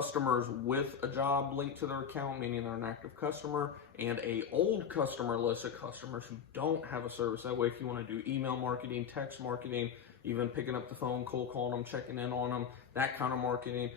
customers with a job linked to their account, meaning they're an active customer, and a old customer list of customers who don't have a service. That way, if you want to do email marketing, text marketing, even picking up the phone, cold calling them, checking in on them, that kind of marketing.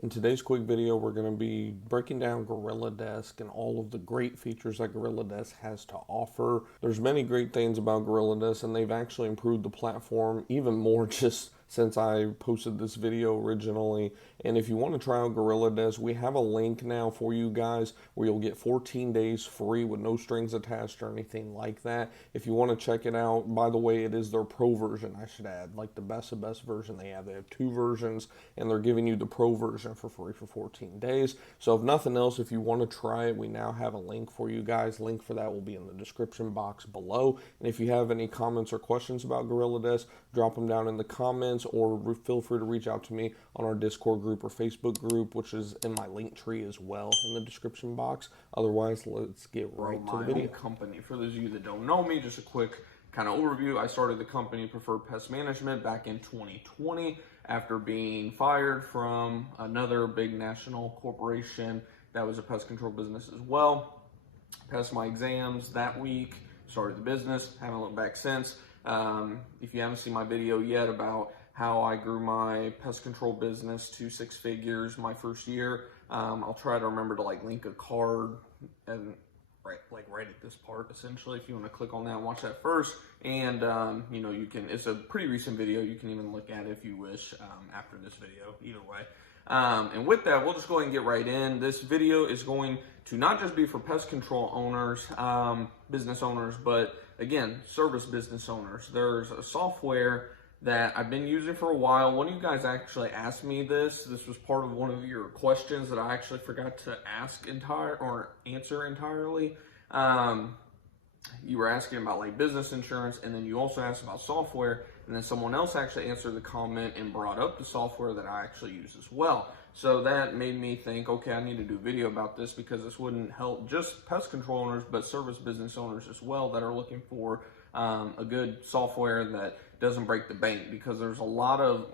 In today's quick video, we're going to be breaking down GorillaDesk and all of the great features that GorillaDesk has to offer. There's many great things about GorillaDesk, and they've actually improved the platform even more just since I posted this video originally. And if you want to try out GorillaDesk, we have a link now for you guys where you'll get 14 days free with no strings attached or anything like that. If you want to check it out, by the way, it is their pro version, I should add, like the best of best version they have. They have 2 versions, and they're giving you the pro version for free for 14 days. So if nothing else, if you want to try it, we now have a link for you guys. Link for that will be in the description box below. And if you have any comments or questions about GorillaDesk, drop them down in the comments, or feel free to reach out to me on our Discord group or Facebook group, which is in my LinkTree as well in the description box. Otherwise, let's get right to the video. Company. For those of you that don't know me, just a quick kind of overview. I started the company Preferred Pest Management back in 2020 after being fired from another big national corporation that was a pest control business as well. Passed my exams that week, started the business, haven't looked back since. If you haven't seen my video yet about how I grew my pest control business to 6 figures my first year, I'll try to remember to link a card and right at this part, essentially, if you want to click on that and watch that first. And you can, it's a pretty recent video, you can even look at it if you wish after this video, either way. And with that, we'll just go ahead and get right in. This video is going to not just be for pest control owners, business owners, but again, service business owners. There's a software that I've been using for a while. One of you guys actually asked me this. This was part of one of your questions that I actually forgot to answer entirely. You were asking about business insurance, and then you also asked about software, and then someone else actually answered the comment and brought up the software that I actually use as well. So that made me think, okay, I need to do a video about this, because this wouldn't help just pest control owners, but service business owners as well that are looking for a good software that doesn't break the bank, because there's a lot of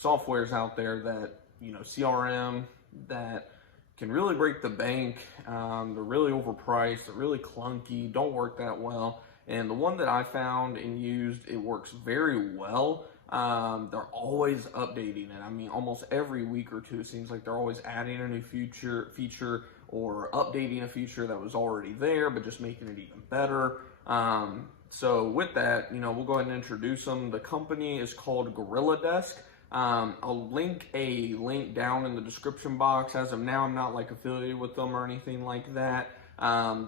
softwares out there that CRM that can really break the bank. They're really overpriced, they're really clunky, don't work that well. And the one that I found and used, it works very well. They're always updating it. I mean, almost every week or two, it seems like they're always adding a new feature or updating a feature that was already there, but just making it even better. So with that, we'll go ahead and introduce them. The company is called GorillaDesk. I'll link a link down in the description box. As of now, I'm not affiliated with them or anything like that.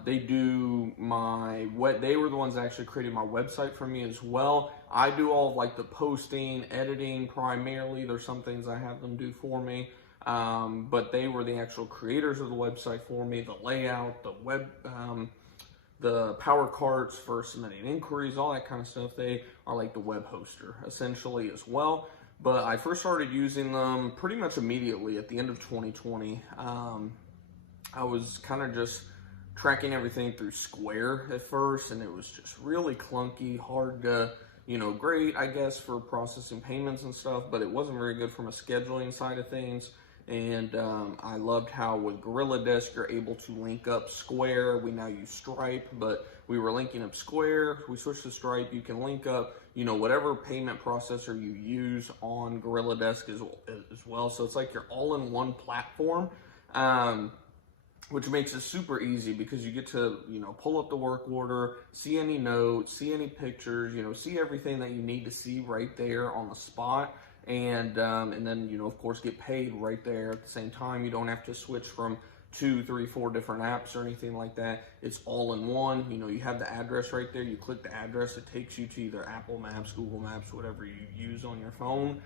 They do they were the ones that actually created my website for me as well. I do all of the posting, editing primarily. There's some things I have them do for me. But they were the actual creators of the website for me, the layout, the web, the power carts for submitting inquiries, all that kind of stuff. They are the web hoster essentially as well. But I first started using them pretty much immediately at the end of 2020. I was kind of just tracking everything through Square at first, and it was just really clunky, hard to, great, I guess, for processing payments and stuff, but it wasn't very good from a scheduling side of things. And I loved how with GorillaDesk, you're able to link up Square. We now use Stripe, but we were linking up Square. We switched to Stripe. You can link up, whatever payment processor you use on GorillaDesk as well. So it's your all-in-one platform, which makes it super easy, because you get to, pull up the work order, see any notes, see any pictures, see everything that you need to see right there on the spot. And then, of course, get paid right there at the same time. You don't have to switch from 2, 3, 4 different apps or anything like that. It's all in one. You have the address right there. You click the address, it takes you to either Apple Maps, Google Maps, whatever you use on your phone.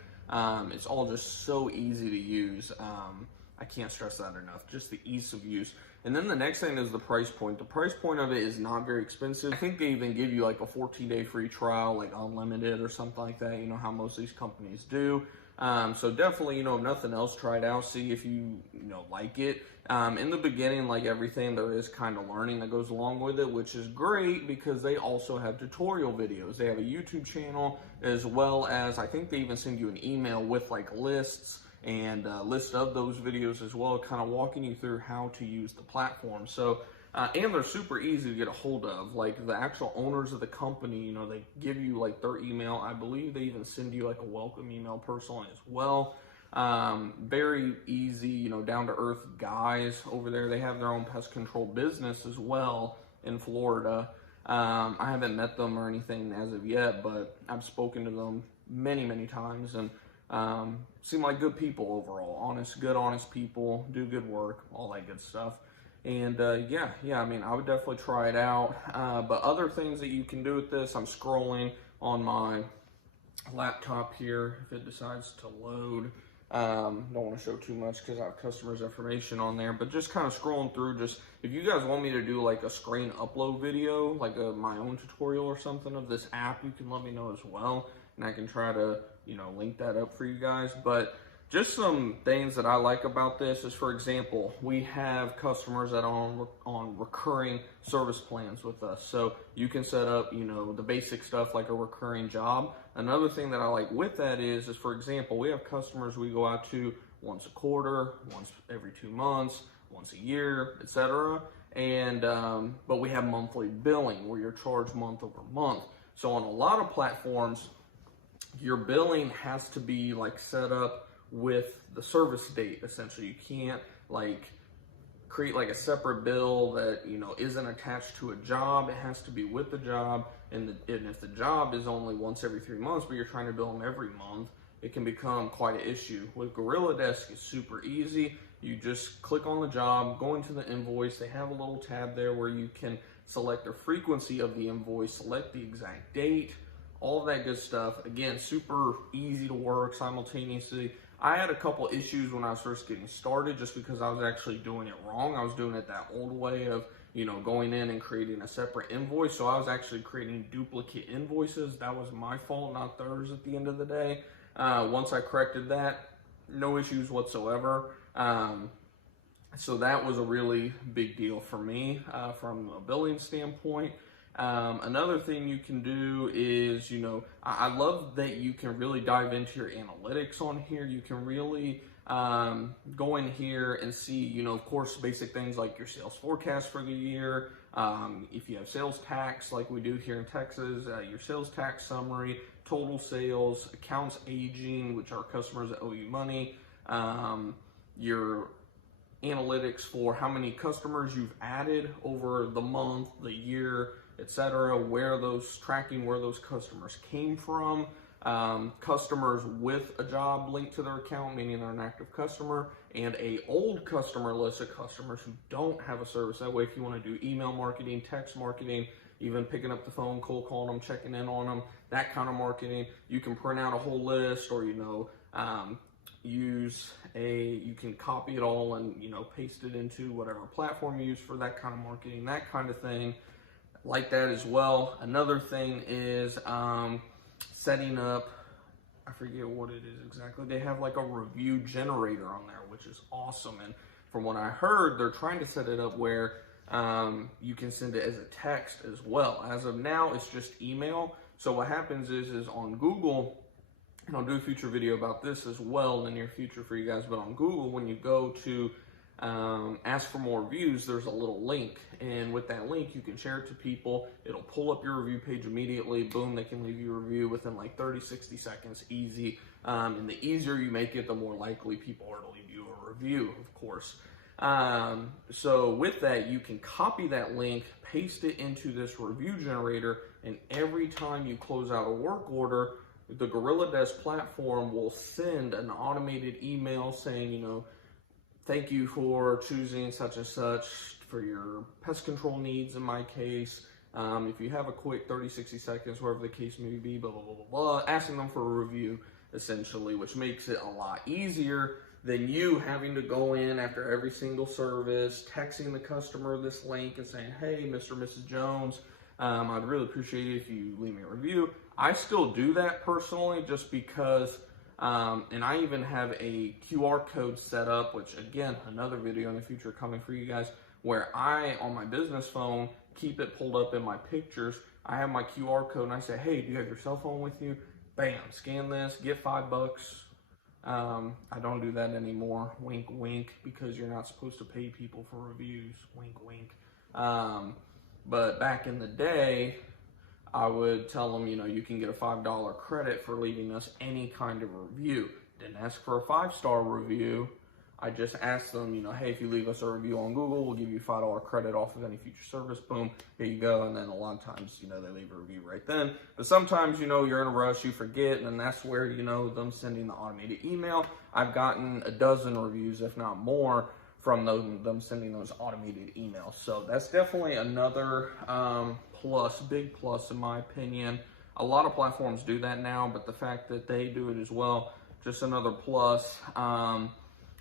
It's all just so easy to use. I can't stress that enough, just the ease of use. And then the next thing is the price point. The price point of it is not very expensive. I think they even give you a 14-day free trial, unlimited or something like that, how most of these companies do. So definitely, if nothing else, try it out, see if you, like it. In the beginning, like everything, there is kind of learning that goes along with it, which is great because they also have tutorial videos. They have a YouTube channel, as well as, I think they even send you an email with lists and a list of those videos as well, kind of walking you through how to use the platform. So, and they're super easy to get a hold of. Like the actual owners of the company, you know, they give you like their email. I believe they even send you like a welcome email personally as well. Very easy, you know, down to earth guys over there. They have their own pest control business as well in Florida. I haven't met them or anything as of yet, but I've spoken to them many times, and seem like good people overall. Honest people, do good work, all that good stuff. And yeah, I mean, I would definitely try it out. But other things that you can do with this, I'm scrolling on my laptop here if it decides to load. Don't want to show too much because I have customers' information on there, but just kind of scrolling through. Just if you guys want me to do like a screen upload video, like my own tutorial or something of this app, you can let me know as well, and I can try to, you know, link that up for you guys. But just some things that I like about this is, for example, we have customers that are on recurring service plans with us. So you can set up, you know, the basic stuff like a recurring job. Another thing that I like with that is for example, we have customers we go out to once a quarter, once every 2 months, once a year, etc. And but we have monthly billing where you're charged month over month. So on a lot of platforms, your billing has to be like set up with the service date. Essentially, you can't like create like a separate bill that, you know, isn't attached to a job. It has to be with the job, and if the job is only once every 3 months, but you're trying to bill them every month, it can become quite an issue. With GorillaDesk, it's super easy. You just click on the job, go into the invoice. They have a little tab there where you can select the frequency of the invoice, select the exact date, all of that good stuff. Again, super easy to work simultaneously. I had a couple issues when I was first getting started just because I was actually doing it wrong. I was doing it that old way of, you know, going in and creating a separate invoice. So I was actually creating duplicate invoices. That was my fault, not theirs at the end of the day. Once I corrected that, no issues whatsoever. So that was a really big deal for me from a billing standpoint. Another thing you can do is, you know, I love that you can really dive into your analytics on here. You can really go in here and see, you know, of course, basic things like your sales forecast for the year. If you have sales tax like we do here in Texas, your sales tax summary, total sales, accounts aging, which are customers that owe you money, your analytics for how many customers you've added over the month, the year, etc., where those customers came from, customers with a job linked to their account, meaning they're an active customer, and a old customer list of customers who don't have a service. That way, if you want to do email marketing, text marketing, even picking up the phone, cold calling them, checking in on them, that kind of marketing, you can print out a whole list, or, you know, you can copy it all and, you know, paste it into whatever platform you use for that kind of marketing, that kind of thing. Like that as well. Another thing is setting up, I forget what it is exactly. They have like a review generator on there, which is awesome. And from what I heard, they're trying to set it up where you can send it as a text as well. As of now, it's just email. So what happens is on Google, and I'll do a future video about this as well in the near future for you guys, but on Google, when you go to ask for more reviews, there's a little link, and with that link you can share it to people. It'll pull up your review page immediately. Boom, they can leave you a review within like 30-60 seconds, easy. And the easier you make it, the more likely people are to leave you a review, of course. So with that, you can copy that link, paste it into this review generator, and every time you close out a work order, the GorillaDesk platform will send an automated email saying, you know, thank you for choosing such and such for your pest control needs in my case. If you have a quick 30-60 seconds, whatever the case may be, blah, blah, blah, blah, blah, asking them for a review, essentially, which makes it a lot easier than you having to go in after every single service, texting the customer this link and saying, hey, Mr. or Mrs. Jones, I'd really appreciate it if you leave me a review. I still do that personally just because, and I even have a QR code set up, which again, another video in the future coming for you guys, where I, on my business phone, keep it pulled up in my pictures. I have my QR code and I say, hey, do you have your cell phone with you? Bam, scan this, get $5 I don't do that anymore. Wink, wink, because you're not supposed to pay people for reviews. Wink, wink. But back in the day, I would tell them, you can get a $5 credit for leaving us any kind of review. Didn't ask for a 5-star review. I just asked them, hey, if you leave us a review on Google, we'll give you a $5 credit off of any future service. Boom, here you go. And then a lot of times, they leave a review right then. But sometimes, you're in a rush, you forget, and then that's where, them sending the automated email. I've gotten a dozen reviews, if not more, from them sending those automated emails. So that's definitely another big plus in my opinion. A lot of platforms do that now, but the fact that they do it as well, just another plus.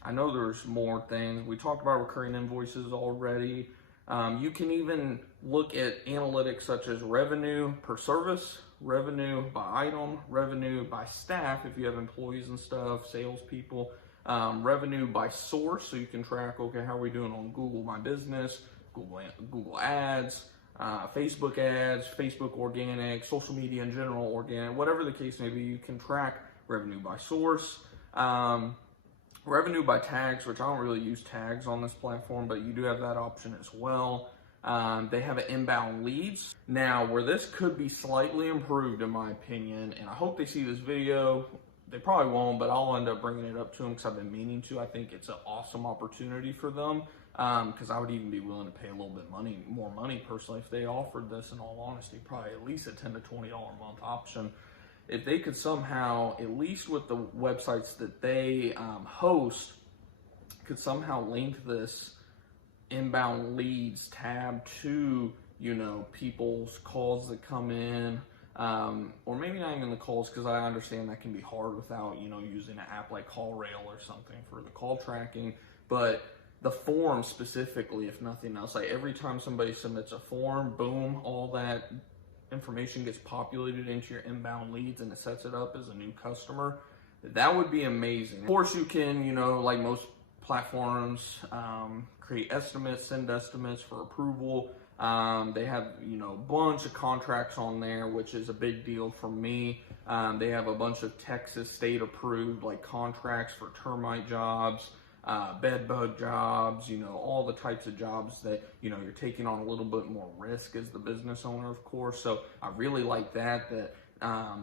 I know there's more things. We talked about recurring invoices already. You can even look at analytics such as revenue per service, revenue by item, revenue by staff if you have employees and stuff, salespeople, revenue by source, so you can track, okay, how are we doing on Google My Business, Google Ads, Facebook ads, Facebook organic, social media in general organic, whatever the case may be, you can track revenue by source. Revenue by tags, which I don't really use tags on this platform, but you do have that option as well. They have an inbound leads. Now, where this could be slightly improved in my opinion, and I hope they see this video, they probably won't, but I'll end up bringing it up to them because I've been meaning to. I think it's an awesome opportunity for them, because I would even be willing to pay a little bit more money personally if they offered this, in all honesty, probably at least a $10 to $20 a month option. If they could somehow, at least with the websites that they host, could somehow link this inbound leads tab to, people's calls that come in, or maybe not even the calls, because I understand that can be hard without, using an app like CallRail or something for the call tracking, but the form specifically, if nothing else, like every time somebody submits a form, boom, all that information gets populated into your inbound leads and it sets it up as a new customer. That would be amazing. Of course, you can, like most platforms, create estimates, send estimates for approval. They have, a bunch of contracts on there, which is a big deal for me. They have a bunch of Texas state approved like contracts for termite jobs, bed bug jobs, all the types of jobs that, you're taking on a little bit more risk as the business owner, of course. So I really like that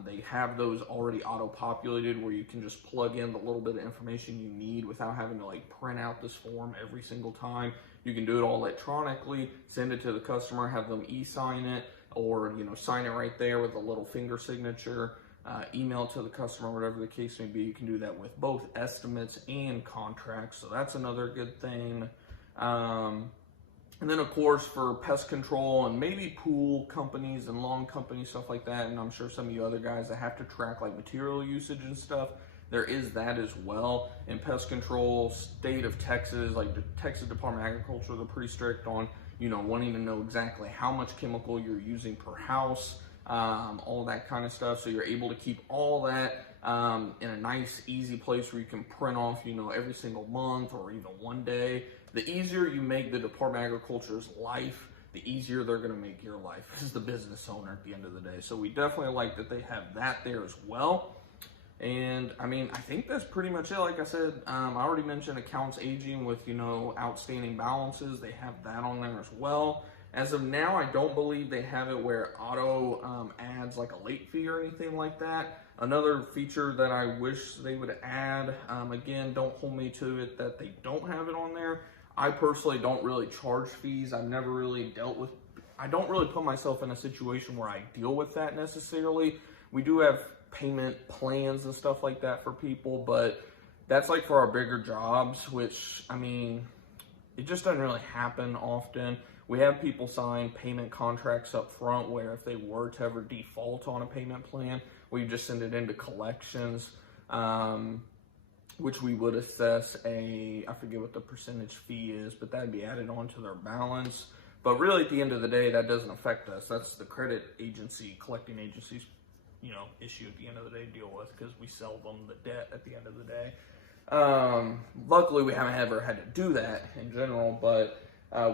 they have those already auto-populated where you can just plug in the little bit of information you need without having to like print out this form every single time. You can do it all electronically, send it to the customer, have them e-sign it, or, sign it right there with a little finger signature. Email to the customer, whatever the case may be. You can do that with both estimates and contracts, so that's another good thing. And then of course for pest control and maybe pool companies and lawn companies, stuff like that, and I'm sure some of you other guys that have to track like material usage and stuff, there is that as well. In pest control, state of Texas, like the Texas Department of Agriculture, they're pretty strict on, wanting to know exactly how much chemical you're using per house. All that kind of stuff, so you're able to keep all that in a nice, easy place where you can print off, every single month or even one day. The easier you make the Department of Agriculture's life, the easier they're going to make your life as the business owner at the end of the day. So we definitely like that they have that there as well. And I think that's pretty much it. Like I said, I already mentioned accounts aging with, outstanding balances. They have that on there as well. As of now, I don't believe they have it where auto adds like a late fee or anything like that. Another feature that I wish they would add, again, don't hold me to it that they don't have it on there. I personally don't really charge fees. I've never really I don't really put myself in a situation where I deal with that necessarily. We do have payment plans and stuff like that for people, but that's like for our bigger jobs, which, it just doesn't really happen often. We have people sign payment contracts up front where if they were to ever default on a payment plan, we just send it into collections, which we would assess I forget what the percentage fee is, but that'd be added onto their balance. But really at the end of the day, that doesn't affect us. That's the credit agency, collecting agencies, issue at the end of the day deal with, because we sell them the debt at the end of the day. Luckily we haven't ever had to do that in general, but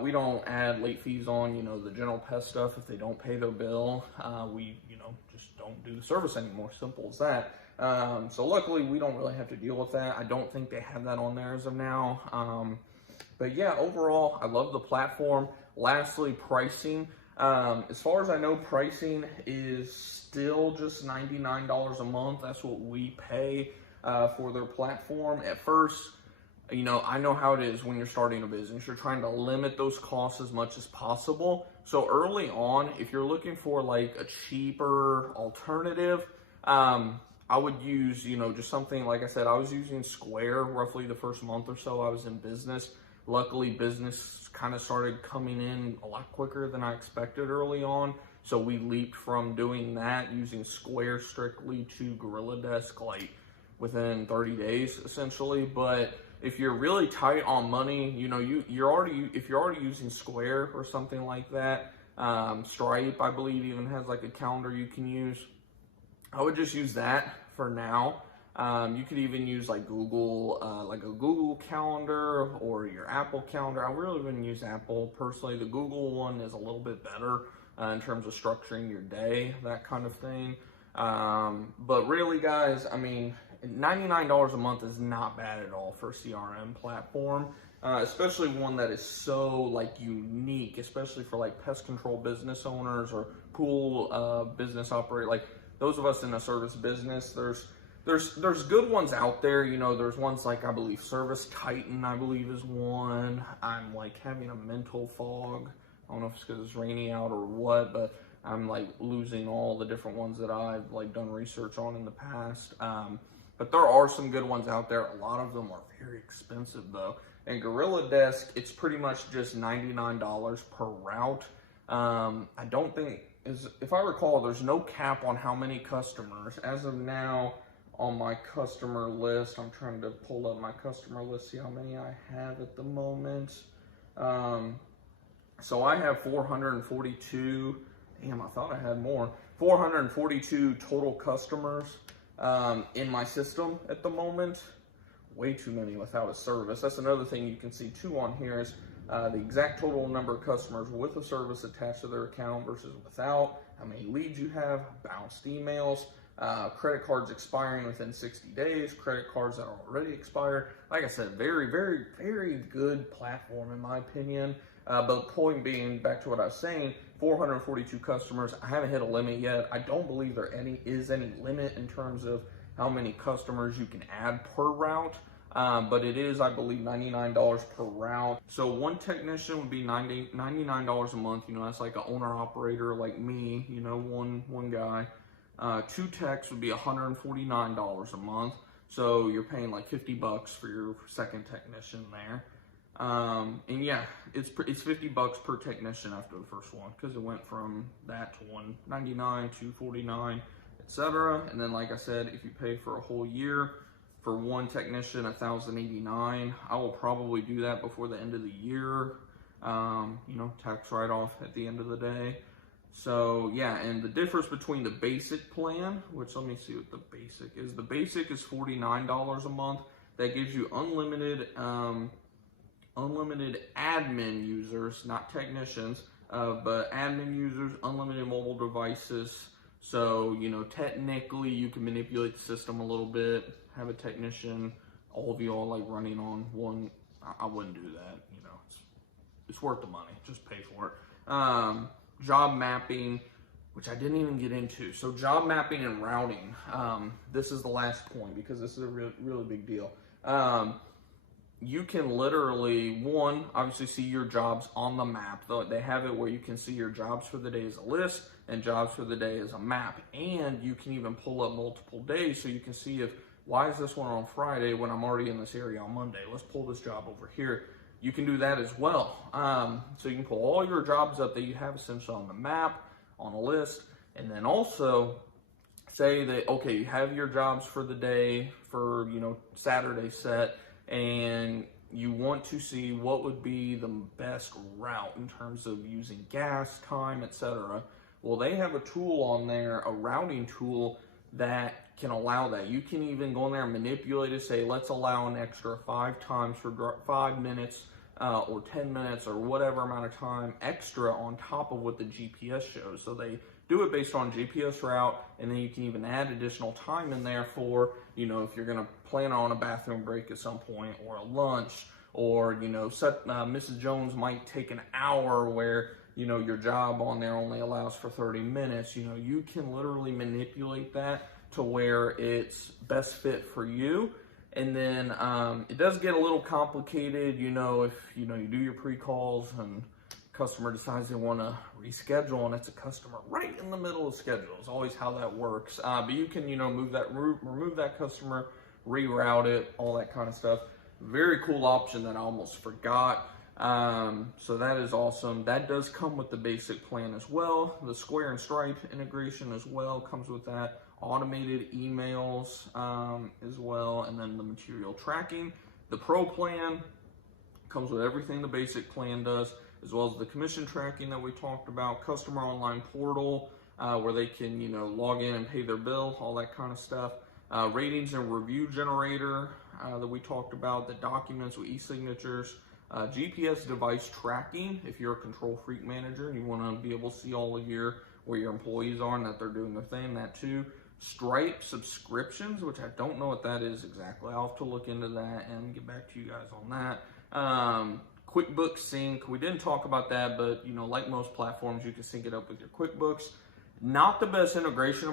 we don't add late fees on, the general pest stuff. If they don't pay their bill, we, just don't do the service anymore. Simple as that. So luckily we don't really have to deal with that. I don't think they have that on there as of now. But yeah, overall, I love the platform. Lastly, pricing. As far as I know, pricing is still just $99 a month. That's what we pay for their platform. At first, you know, I know how it is when you're starting a business. You're trying to limit those costs as much as possible. So early on, if you're looking for like a cheaper alternative, I would use, you know, just something, like I said, I was using Square roughly the first month or so I was in business. Luckily, business kind of started coming in a lot quicker than I expected early on. So we leaped from doing that, using Square strictly, to GorillaDesk like within 30 days essentially. But if you're really tight on money, you know, if you're already using Square or something like that, Stripe, I believe, even has like a calendar you can use. I would just use that for now. You could even use like Google, like a Google Calendar or your Apple Calendar. I really wouldn't use Apple personally. The Google one is a little bit better in terms of structuring your day, that kind of thing. But really, guys, I mean, $99 a month is not bad at all for a CRM platform, especially one that is so like unique, especially for like pest control business owners or pool business operators. Like those of us in a service business, there's good ones out there. You know, there's ones like, I believe Service Titan, I believe, is one. I'm like having a mental fog. I don't know if it's because it's rainy out or what, but I'm like losing all the different ones that I've like done research on in the past. But there are some good ones out there. A lot of them are very expensive though. And GorillaDesk, it's pretty much just $99 per route. I don't think, if I recall, there's no cap on how many customers. As of now, on my customer list, I'm trying to pull up my customer list, see how many I have at the moment. So I have 442. Damn, I thought I had more. 442 total customers in my system at the moment. Way too many without a service. That's another thing you can see too on here is the exact total number of customers with a service attached to their account versus without, how many leads you have, bounced emails, credit cards expiring within 60 days, credit cards that are already expired. Like I said, very, very, very good platform in my opinion. But the point being, back to what I was saying, 442 customers. I haven't hit a limit yet. I don't believe there is any limit in terms of how many customers you can add per route. But it is, I believe, $99 per route. So one technician would be $99 a month. You know, that's like an owner operator like me, you know, one guy. Two techs would be $149 a month. So you're paying like $50 for your second technician there. And yeah, it's $50 per technician after the first one, because it went from that to $199 to $49, etc. And then, like I said, if you pay for a whole year for one technician, $1,089. I will probably do that before the end of the year. You know, tax write-off at the end of the day. So yeah, and the difference between the basic plan, which let me see what the basic is. The basic is $49 a month. That gives you unlimited admin users, not technicians, but admin users, unlimited mobile devices. So, you know, technically you can manipulate the system a little bit, have a technician, all of you all like running on one. I wouldn't do that, you know, it's worth the money, just pay for it. Job mapping, which I didn't even get into. So job mapping and routing, this is the last point because this is a really big deal. You can literally, one, obviously see your jobs on the map. They have it where you can see your jobs for the day as a list and jobs for the day as a map. And you can even pull up multiple days so you can see why is this one on Friday when I'm already in this area on Monday? Let's pull this job over here. You can do that as well. So you can pull all your jobs up that you have essentially on the map, on a list, and then also say that, okay, you have your jobs for the day for, you know, Saturday set, and you want to see what would be the best route in terms of using gas, time, etc. Well, they have a tool on there, a routing tool that can allow that. You can even go in there and manipulate it, say, let's allow an extra 5 times for 5 minutes or 10 minutes or whatever amount of time extra on top of what the GPS shows. So they do it based on GPS route, and then you can even add additional time in there for, you know, if you're going to plan on a bathroom break at some point, or a lunch, or, you know, Mrs. Jones might take an hour where, you know, your job on there only allows for 30 minutes. You know, you can literally manipulate that to where it's best fit for you. And then it does get a little complicated, you know, if, you know, you do your pre-calls and customer decides they want to reschedule and it's a customer right in the middle of schedule. It's always how that works. But you can, you know, remove that customer, reroute it, all that kind of stuff. Very cool option that I almost forgot. So that is awesome. That does come with the basic plan as well. The Square and Stripe integration as well comes with that. Automated emails as well, and then the material tracking. The Pro plan comes with everything the basic plan does, as well as the commission tracking that we talked about, customer online portal where they can, you know, log in and pay their bill, all that kind of stuff. Ratings and review generator that we talked about, the documents with e-signatures, GPS device tracking if you're a control freak manager and you want to be able to see all of where your employees are and that they're doing their thing, that too. Stripe subscriptions, which I don't know what that is exactly. I'll have to look into that and get back to you guys on that. QuickBooks Sync, we didn't talk about that, but, you know, like most platforms, you can sync it up with your QuickBooks. Not the best integration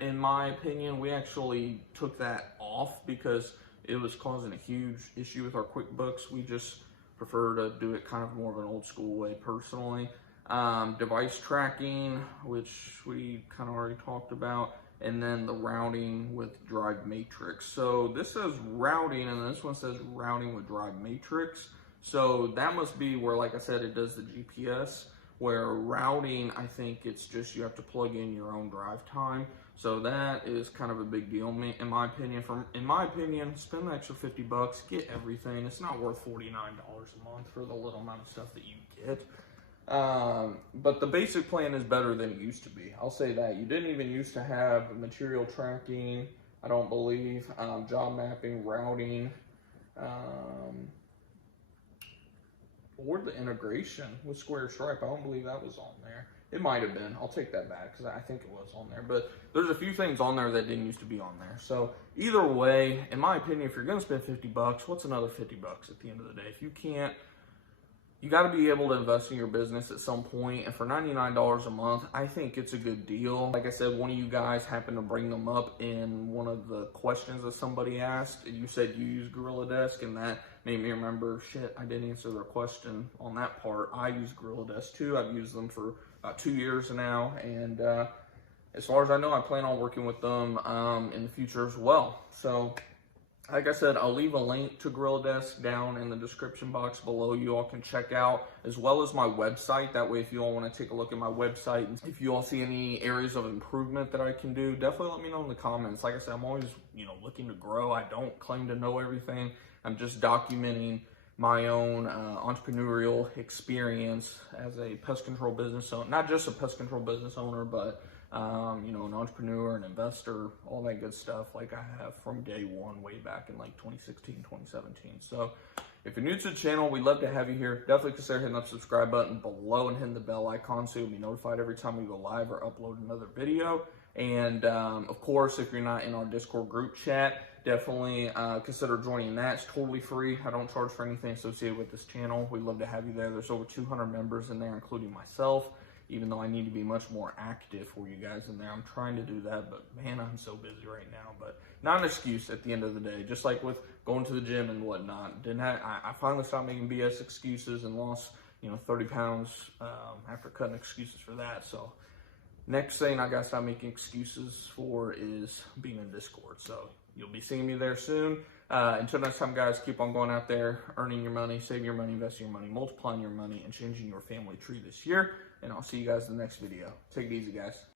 in my opinion. We actually took that off because it was causing a huge issue with our QuickBooks. We just prefer to do it kind of more of an old school way personally. Device tracking, which we kind of already talked about, and then the routing with Drive Matrix. So this says routing, and this one says routing with Drive Matrix. So that must be where, like I said, it does the GPS, where routing, I think it's just you have to plug in your own drive time. So that is kind of a big deal in my opinion. In my opinion, spend the extra $50, get everything. It's not worth $49 a month for the little amount of stuff that you get. But the basic plan is better than it used to be. I'll say that. You didn't even used to have material tracking, I don't believe, job mapping, routing, or the integration with Square Stripe. I don't believe that was on there. It might have been. I'll take that back because I think it was on there. But there's a few things on there that didn't used to be on there. So either way, in my opinion, if you're going to spend $50, what's another $50 at the end of the day? If you can't, you got to be able to invest in your business at some point. And for $99 a month, I think it's a good deal. Like I said, one of you guys happened to bring them up in one of the questions that somebody asked. You said you use GorillaDesk, and that made me remember, shit, I didn't answer their question on that part. I use GorillaDesk too. I've used them for about 2 years now. And as far as I know, I plan on working with them in the future as well. So like I said, I'll leave a link to GorillaDesk down in the description box below. You all can check out, as well as my website. That way, if you all want to take a look at my website, and if you all see any areas of improvement that I can do, definitely let me know in the comments. Like I said, I'm always, you know, looking to grow. I don't claim to know everything. I'm just documenting my own entrepreneurial experience as a pest control business owner. Not just a pest control business owner, but you know, an entrepreneur, an investor, all that good stuff like I have from day one, way back in like 2016, 2017. So if you're new to the channel, we'd love to have you here. Definitely consider hitting that subscribe button below and hitting the bell icon so you'll be notified every time we go live or upload another video. And of course, if you're not in our Discord group chat, definitely consider joining that. It's totally free. I don't charge for anything associated with this channel. We'd love to have you there. There's over 200 members in there, including myself. Even though I need to be much more active for you guys in there. I'm trying to do that, but man, I'm so busy right now. But not an excuse at the end of the day. Just like with going to the gym and whatnot. I finally stopped making BS excuses and lost, you know, 30 pounds after cutting excuses for that. So next thing I gotta stop making excuses for is being in Discord. So you'll be seeing me there soon. Until next time, guys, keep on going out there, earning your money, saving your money, investing your money, multiplying your money, and changing your family tree this year. And I'll see you guys in the next video. Take it easy, guys.